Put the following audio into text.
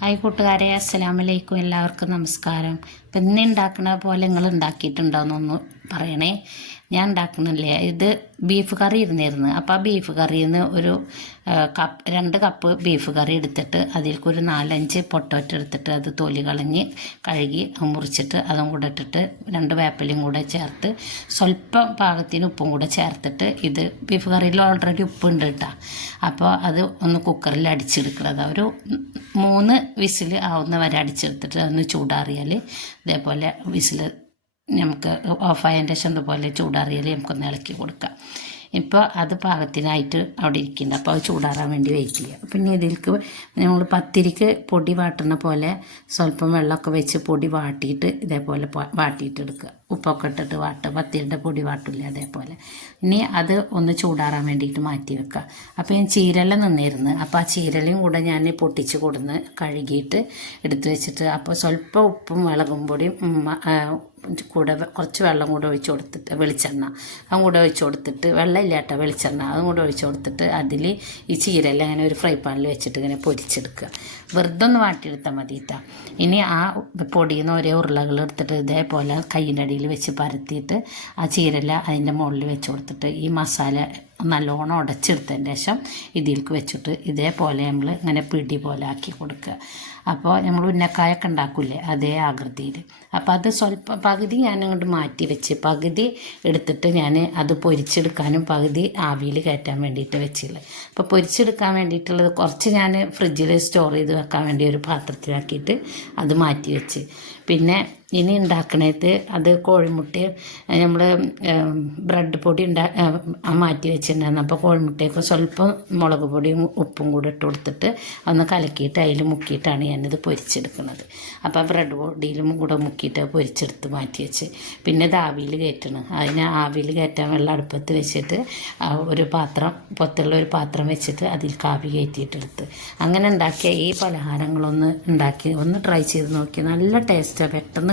Hi കൂട്ടുകാരെ, അസ്സലാമലൈക്കും. എല്ലാവർക്കും നമസ്കാരം. ഇപ്പം ഇന്ന് ഉണ്ടാക്കുന്ന പോലെ നിങ്ങൾ ഉണ്ടാക്കിയിട്ടുണ്ടോയെന്നൊന്ന് പറയണേ. ഞാൻ ഉണ്ടാക്കണില്ലേ, ഇത് ബീഫ് കറി ഇരുന്നിരുന്നു. അപ്പോൾ ആ ബീഫ് കറിയിൽ നിന്ന് ഒരു 2 കപ്പ് ബീഫ് കറി എടുത്തിട്ട് അതിലേക്ക് ഒരു 4-5 പൊട്ടോറ്റോ എടുത്തിട്ട് അത് തൊലി കളഞ്ഞ് കഴുകി മുറിച്ചിട്ട് അതും കൂടെ ഇട്ടിട്ട് 2 വേപ്പിലയും കൂടെ ചേർത്ത് സ്വല്പം പാകത്തിന് ഉപ്പും കൂടെ ചേർത്തിട്ട്, ഇത് ബീഫ് കറിയിൽ ഓൾറെഡി ഉപ്പുണ്ട് കേട്ടോ. അപ്പോൾ അത് ഒന്ന് കുക്കറിൽ അടിച്ചെടുക്കുന്നത്, ഒരു 3 വിസിൽ ആവുന്ന വരെ അടിച്ചെടുത്തിട്ട് ഒന്ന് ചൂടാറിയാൽ ഇതേപോലെ വിസിൽ നമുക്ക് ഓഫായതിൻ്റെ ശേഷം ഇതുപോലെ ചൂടാറിയാൽ നമുക്കൊന്ന് ഇളക്കി കൊടുക്കാം. ഇപ്പോൾ അത് പാകത്തിനായിട്ട് അവിടെ ഇരിക്കുന്നുണ്ട്. അപ്പോൾ അത് ചൂടാറാൻ വേണ്ടി വെയിറ്റ് ചെയ്യുക. പിന്നെ ഇതിലേക്ക് നമ്മൾ പത്തിരിക്ക് പൊടി വാട്ടുന്ന പോലെ സ്വല്പം വെള്ളമൊക്കെ വെച്ച് പൊടി വാട്ടിയിട്ട് ഇതേപോലെ വാട്ടിയിട്ട് എടുക്കുക. ഉപ്പൊക്കെ ഇട്ടിട്ട് പത്തിരിയുടെ പൊടി വാട്ടില്ല അതേപോലെ. ഇനി അത് ഒന്ന് ചൂടാറാൻ വേണ്ടിയിട്ട് മാറ്റി വെക്കുക. അപ്പോൾ ഞാൻ ചീരല നിന്നിരുന്നു. അപ്പോൾ ആ ചീരലയും കൂടെ ഞാൻ പൊട്ടിച്ച് കൊടുന്ന് കഴുകിയിട്ട് എടുത്ത് വെച്ചിട്ട്, അപ്പോൾ സ്വല്പം ഉപ്പും മുളകും പൊടിയും കൂടെ കുറച്ച് വെള്ളം കൂടെ ഒഴിച്ച് കൊടുത്തിട്ട്, വെളിച്ചെണ്ണ അതും കൂടെ ഒഴിച്ച് കൊടുത്തിട്ട്, വെള്ളം ഇല്ല കേട്ടോ, വെളിച്ചെണ്ണ അതും കൂടെ ഒഴിച്ച് കൊടുത്തിട്ട് അതിൽ ഈ ചീരല അങ്ങനെ ഒരു ഫ്രൈ പാനിൽ വെച്ചിട്ട് ഇങ്ങനെ പൊരിച്ചെടുക്കുക. വെറുതെ ഒന്ന് വാട്ടിയെടുത്താൽ മതി കേട്ടോ. ഇനി ആ പൊടിയിൽ നിന്ന് ഒരേ ഉരുളകൾ എടുത്തിട്ട് ഇതേപോലെ കയ്യിൻ്റെ അടിയിൽ വെച്ച് പരത്തിയിട്ട് ആ ചീരല അതിൻ്റെ മുകളിൽ വെച്ച് കൊടുത്തിട്ട് ഈ മസാല നല്ലോണം ഉടച്ചെടുത്തതിന് ശേഷം ഇതിലേക്ക് വെച്ചിട്ട് ഇതേപോലെ നമ്മൾ ഇങ്ങനെ പിടി പോലെ ആക്കി കൊടുക്കുക. അപ്പോൾ നമ്മൾ ഉന്നക്കായൊക്കെ ഉണ്ടാക്കില്ലേ അതേ ആകൃതിയിൽ. അപ്പോൾ അത് സ്വല്പം പകുതി ഞാൻ അങ്ങോട്ട് മാറ്റി വെച്ച് പകുതി എടുത്തിട്ട് ഞാൻ അത് പൊരിച്ചെടുക്കാനും പകുതി ആവിയിൽ കയറ്റാൻ വേണ്ടിയിട്ട് വെച്ചില്ല. അപ്പോൾ പൊരിച്ചെടുക്കാൻ വേണ്ടിയിട്ടുള്ളത് കുറച്ച് ഞാൻ ഫ്രിഡ്ജിൽ സ്റ്റോർ ചെയ്ത് വെക്കാൻ വേണ്ടി ഒരു പാത്രത്തിലാക്കിയിട്ട് അത് മാറ്റി വെച്ച്. പിന്നെ ഇനി ഉണ്ടാക്കണത് അത് കോഴിമുട്ടയും നമ്മൾ ബ്രെഡ് പൊടി മാറ്റി വെച്ചിട്ടുണ്ടായിരുന്നു. അപ്പോൾ കോഴിമുട്ടയൊക്കെ സ്വല്പം മുളക് പൊടിയും ഉപ്പും കൂടെ ഇട്ട് കൊടുത്തിട്ട് ഒന്ന് കലക്കിയിട്ട് അതിൽ മുക്കിയിട്ടാണ് ഞാനിത് പൊരിച്ചെടുക്കുന്നത്. അപ്പോൾ ബ്രെഡ് പൊടിയിലും കൂടെ മുക്കിയിട്ട് പൊരിച്ചെടുത്ത് മാറ്റി വെച്ച്. പിന്നെ ഇത് ആവിയിൽ കയറ്റണം. അതിന് ആവിയിൽ കയറ്റാൻ വെള്ളം അടുപ്പത്ത് വെച്ചിട്ട് ഒരു പാത്രം പുറത്തുള്ള ഒരു പാത്രം വെച്ചിട്ട് അതിൽ ആവി കയറ്റിയിട്ടെടുത്ത് അങ്ങനെ ഉണ്ടാക്കിയ ഈ പലഹാരങ്ങളൊന്ന് ഉണ്ടാക്കി ഒന്ന് ട്രൈ ചെയ്ത് നോക്കി. നല്ല ടേസ്റ്റാണ്, പെട്ടെന്ന്